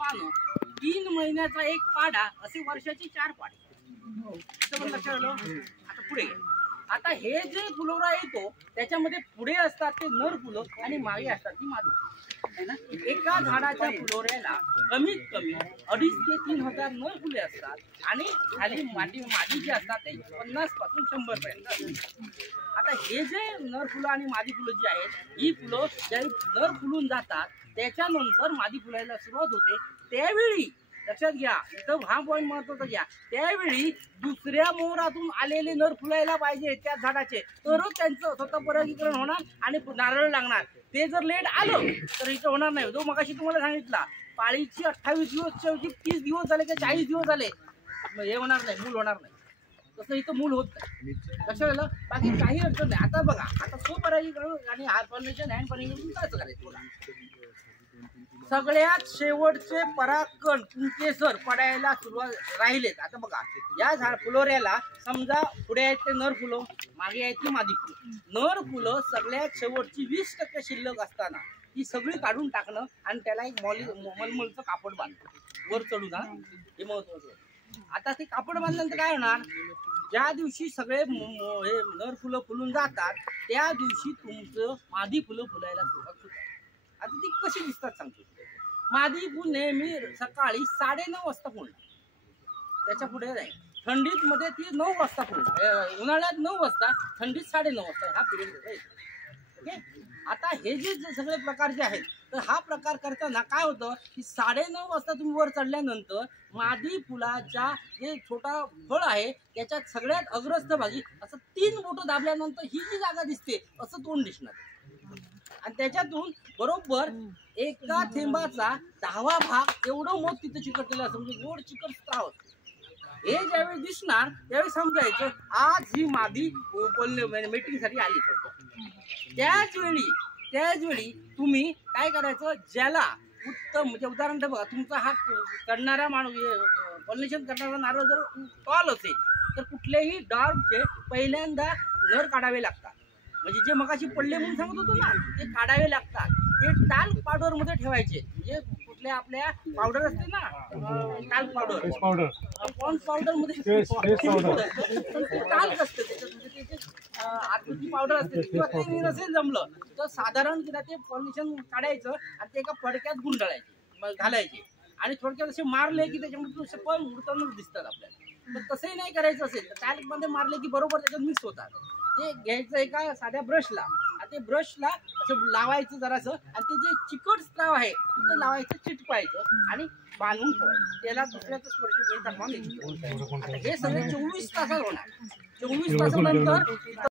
पानं, 3 महिन्याचा एक पाडा, असे वर्षाचे 4 पाडे. लक्षात आलं. आता पुढे आता हे जे फुलोरा येतो त्याच्यामध्ये पुढे असतात ते नर फुलं आणि मागे असतात ती मादी फुलं. एका झाडाच्या फुलोऱ्याला कमीत कमी 2,500 ते 3,000 नर फुले असतात आणि खाली मादी जे असतात ते 50 पासून 100 पर्यंत. आता हे जे नर फुलं आणि मादी फुलं जी आहेत, ही फुलं ज्यावेळी नर फुलून जातात त्याच्यानंतर मादी फुलायला सुरुवात होते. त्यावेळी लक्षात घ्या, इथं हा पॉईंट महत्वाचा घ्या, त्यावेळी दुसऱ्या मोहरातून आलेले नर फुलायला पाहिजे त्या झाडाचे, तरच त्यांचं स्वतः परागीकरण होणार आणि नारळ लागणार. ते जर लेट आलं तर इथं होणार नाही. जो मगाशी तुम्हाला सांगितला, पाळीची 28 दिवस 30 दिवस झाले की 40 दिवस झाले हे होणार नाही, मूल होणार नाही. तसं इथं मूल होत नाही. लक्षात आलं. बाकी काही अडचण नाही. आता बघा, आता स्वपरागीकरण आणि हार्ट फॉर्मेशन हँड फॉर्मेशन कसं करायचं बघा. सगळ्यात शेवटचे परागकण पुंकेसर पडायला सुरुवात राहिलेत. आता बघा, या फुलोऱ्याला समजा पुढे आहेत ते नर फुलं, मागे आहेत ती मादी फुलं. नर फुलं सगळ्यात शेवटची 20% शिल्लक असताना ती सगळी काढून टाकणं आणि त्याला एक मलमलचं कापड बांधणं वर चढून. हे महत्वाचं. आता ते कापड बांधल्यानंतर काय होणार, ज्या दिवशी सगळे हे नर फुलं फुलून जातात त्या दिवशी तुमचं मादी फुलं फुलायला सुरुवात होतात. आता ती कशी दिसतात सांगतो. मादी फुल नेहमी सकाळी 9:30 वाजता फुलणार, त्याच्या पुढे जाईल. थंडीत मध्ये ती 9 वाजता फुलणार, उन्हाळ्यात 9 वाजता, थंडीत 9:30 वाजता हा पिरियड जाईल. ओके. आता हे जे सगळे प्रकार जे आहेत, तर हा प्रकार करताना काय होतं की 9:30 वाजता तुम्ही वर चढल्यानंतर मादी फुलाच्या जे छोटा फळ आहे त्याच्यात सगळ्यात अग्रस्थ भागी असं 3 बोटं दाबल्यानंतर ही जी जागा दिसते असं तोंड दिसणार आणि त्याच्यातून बरोबर एका थेंबाचा 10वा भाग एवढं मोठ तिथं चिकटलेलं असतं, म्हणजे गोड चिकट स्त्राव. हे ज्यावेळी दिसणार त्यावेळी समजायचं आज ही मादी मीटिंगसाठी आली. त्याच वेळी तुम्ही काय करायचं, ज्याला उत्तम म्हणजे उदाहरण बघा, तुमचा हा करणारा माणूस पॉलिनेशन करणारा नारळ जर टॉल असेल तर कुठल्याही डॉर्मचे पहिल्यांदा नर काढावे लागतात. म्हणजे जे मगाशी पडले म्हणून सांगत होतो ना, ते काढावे लागतात. ते टाल्क पावडर मध्ये ठेवायचे. म्हणजे कुठल्या आपल्या पावडर असते ना, टाल्क पावडर, पॉन्स पावडर मध्ये टाल्क असते त्याच्यात, आतमध्ये पावडर असते. किंवा ते नसेल जमलं तर साधारण तिला ते पॉलिनेशन काढायचं आणि ते एका फडक्यात गुंडाळायचे घालायचे आणि थोडक्यात असे मारले की त्याच्यामध्ये पण उडतानाच दिसतात आपल्याला. तर तसंही नाही करायचं असेल तर टाल्क मध्ये मारले की बरोबर त्याच्यात मिक्स होतात. ते घ्यायचं एका साध्या ब्रशला, ते ब्रशला असं लावायचं जरासं आणि ते जे चिकट स्त्राव आहे तिथं लावायचं, चिटकायचं आणि बांधून ठेवायचं. त्याला दुसऱ्याचा स्पर्श मिळतात. हे सगळे 24 तासात होणार. 24 तासानंतर